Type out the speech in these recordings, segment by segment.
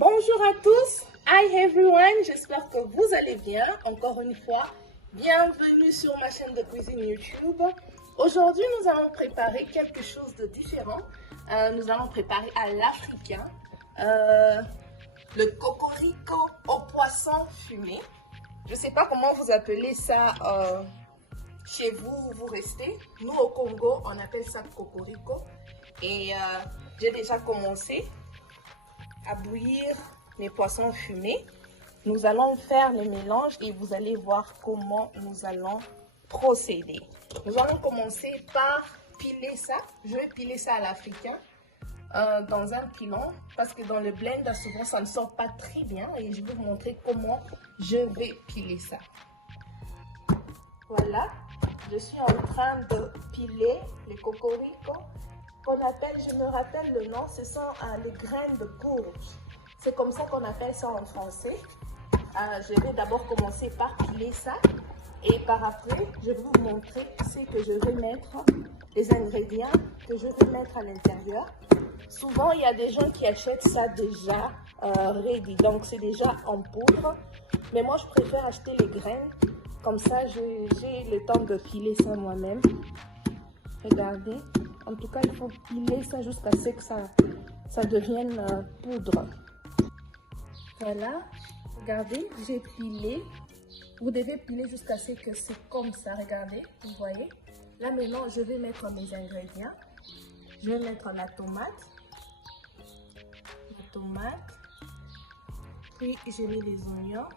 Bonjour à tous, hi everyone, j'espère que vous allez bien. Encore une fois, bienvenue sur ma chaîne de cuisine YouTube. Aujourd'hui, nous allons préparer quelque chose de différent. Nous allons préparer à l'africain le cocorico au poisson fumé. Je ne sais pas comment vous appelez ça chez vous où vous restez. Nous au Congo, on appelle ça cocorico. Et j'ai déjà commencé à bouillir mes poissons fumés. Nous allons faire le mélange et vous allez voir comment nous allons procéder. Nous allons commencer par piler ça. Je vais piler ça à l'africain dans un pilon parce que dans le blender souvent ça ne sort pas très bien et je vais vous montrer comment je vais piler ça. Voilà, je suis en train de piler les cocorico qu'on appelle, je me rappelle le nom, ce sont les graines de courge. C'est comme ça qu'on appelle ça en français. Je vais d'abord commencer par piler ça et par après, je vais vous montrer ce que je vais mettre, les ingrédients que je vais mettre à l'intérieur. Souvent, il y a des gens qui achètent ça déjà ready, donc c'est déjà en poudre. Mais moi, je préfère acheter les graines, comme ça j'ai le temps de piler ça moi-même. Regardez, en tout cas, il faut piler ça jusqu'à ce que ça devienne poudre. Voilà, regardez, j'ai pilé. Vous devez piler jusqu'à ce que c'est comme ça, regardez, vous voyez. Là maintenant, je vais mettre mes ingrédients. Je vais mettre la tomate, puis je mets les oignons.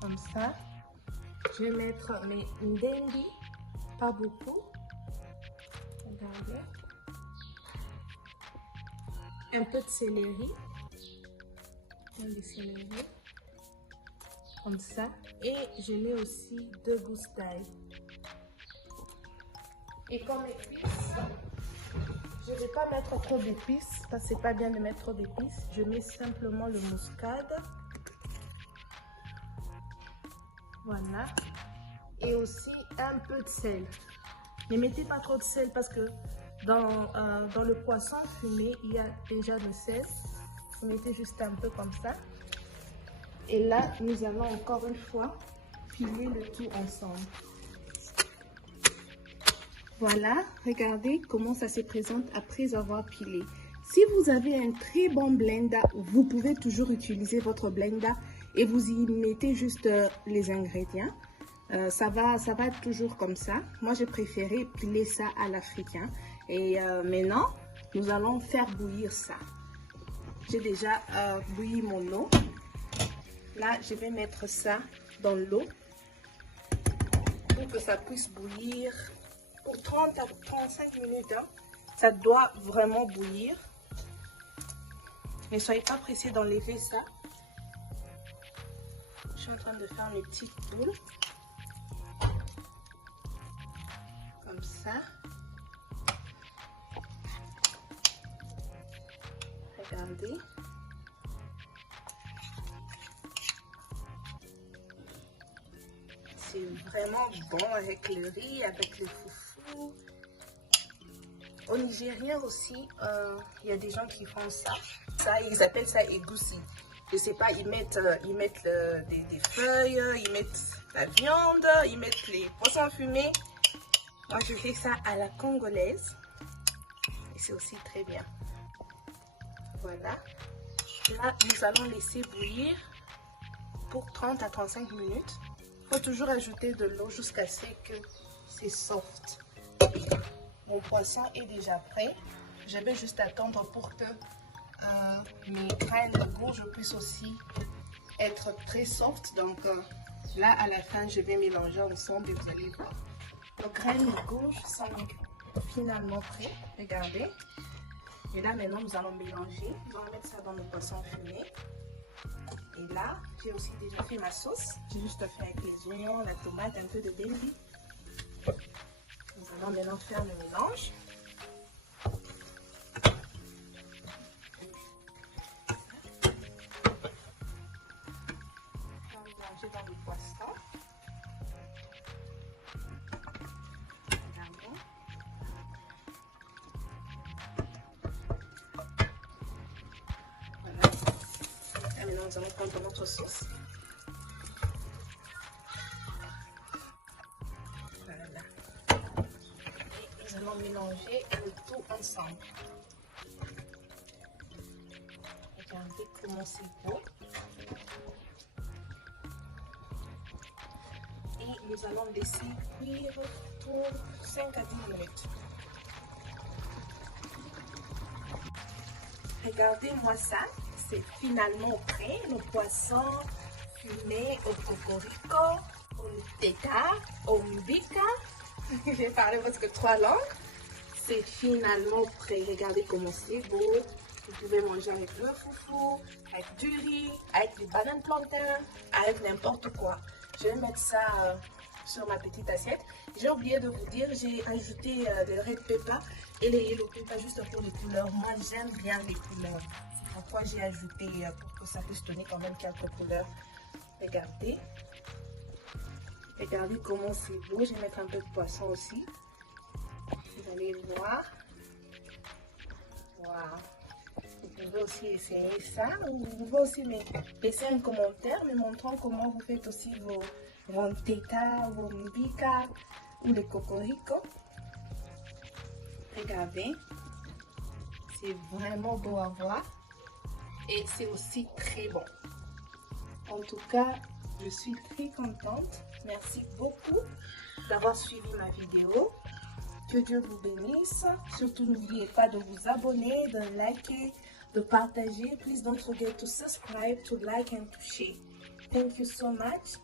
Comme ça. Je vais mettre mes ndendi, pas beaucoup. Regardez. Un peu de céleri. Comme ça. Et je mets aussi 2 gousses d'ail. Et comme épices, je ne vais pas mettre trop d'épices parce que c'est pas bien de mettre trop d'épices. Je mets simplement le muscade. Voilà. Et aussi un peu de sel. Ne mettez pas trop de sel parce que dans le poisson fumé, il y a déjà le sel. Vous mettez juste un peu comme ça. Et là, nous allons encore une fois piler le tout ensemble. Voilà, regardez comment ça se présente après avoir pilé. Si vous avez un très bon blender, vous pouvez toujours utiliser votre blender et vous y mettez juste les ingrédients. Ça va être toujours comme ça. Moi, j'ai préféré piler ça à l'africain. Et maintenant, nous allons faire bouillir ça. J'ai déjà bouilli mon eau. Là, je vais mettre ça dans l'eau pour que ça puisse bouillir pour 30 à 35 minutes. Hein. Ça doit vraiment bouillir. Ne soyez pas pressés d'enlever ça. Je suis en train de faire mes petites boules. Comme ça. Regardez. C'est vraiment bon avec le riz, avec le foufou. Au Nigeria aussi, il y a des gens qui font ça. Ils appellent ça egusi. Je sais pas, ils mettent des feuilles, ils mettent la viande, ils mettent les poissons fumés. Moi, je fais ça à la congolaise. Et c'est aussi très bien. Voilà. Là, nous allons laisser bouillir pour 30 à 35 minutes. Il faut toujours ajouter de l'eau jusqu'à ce que c'est soft. Mon poisson est déjà prêt. Je vais juste attendre pour que mes graines de courge puissent aussi être très soft. Donc là, à la fin, je vais mélanger ensemble et vous allez voir. Les graines de courge sont finalement prêtes. Regardez. Et là, maintenant, nous allons mélanger. Nous allons mettre ça dans nos poissons fumés. Et là, j'ai aussi déjà fait ma sauce. J'ai juste fait avec les oignons, la tomate, un peu de deli. Nous allons maintenant faire le mélange. On va mélanger dans le poisson. Regardez. nous allons prendre notre sauce. Voilà. Et nous allons mélanger le tout ensemble. Regardez comment c'est beau. Et nous allons laisser cuire pour 5 à 10 minutes. Regardez-moi ça, c'est finalement prêt. Le poisson fumé au cocorico, au teta, au mbika. J'ai parlé presque 3 langues. C'est finalement prêt. Regardez comment c'est beau. Vous pouvez manger avec le foufou, avec du riz, avec des bananes plantains, avec n'importe quoi. Je vais mettre ça sur ma petite assiette. J'ai oublié de vous dire, j'ai ajouté des red pepper et les yellow pepper juste pour les couleurs. Moi, j'aime bien les couleurs. C'est pourquoi j'ai ajouté pour que ça puisse donner quand même quelques couleurs. Regardez. Regardez comment c'est beau. Je vais mettre un peu de poisson aussi. Vous allez voir. Waouh. Vous pouvez aussi essayer ça. Vous pouvez aussi me laisser un commentaire me montrant comment vous faites aussi vos teta, vos mbika ou les cocorico. Regardez. C'est vraiment beau à voir. Et c'est aussi très bon. En tout cas, je suis très contente. Merci beaucoup d'avoir suivi ma vidéo. Que Dieu vous bénisse. Surtout, n'oubliez pas de vous abonner, de liker, de partager. Please don't forget to subscribe, to like and to share. Thank you so much.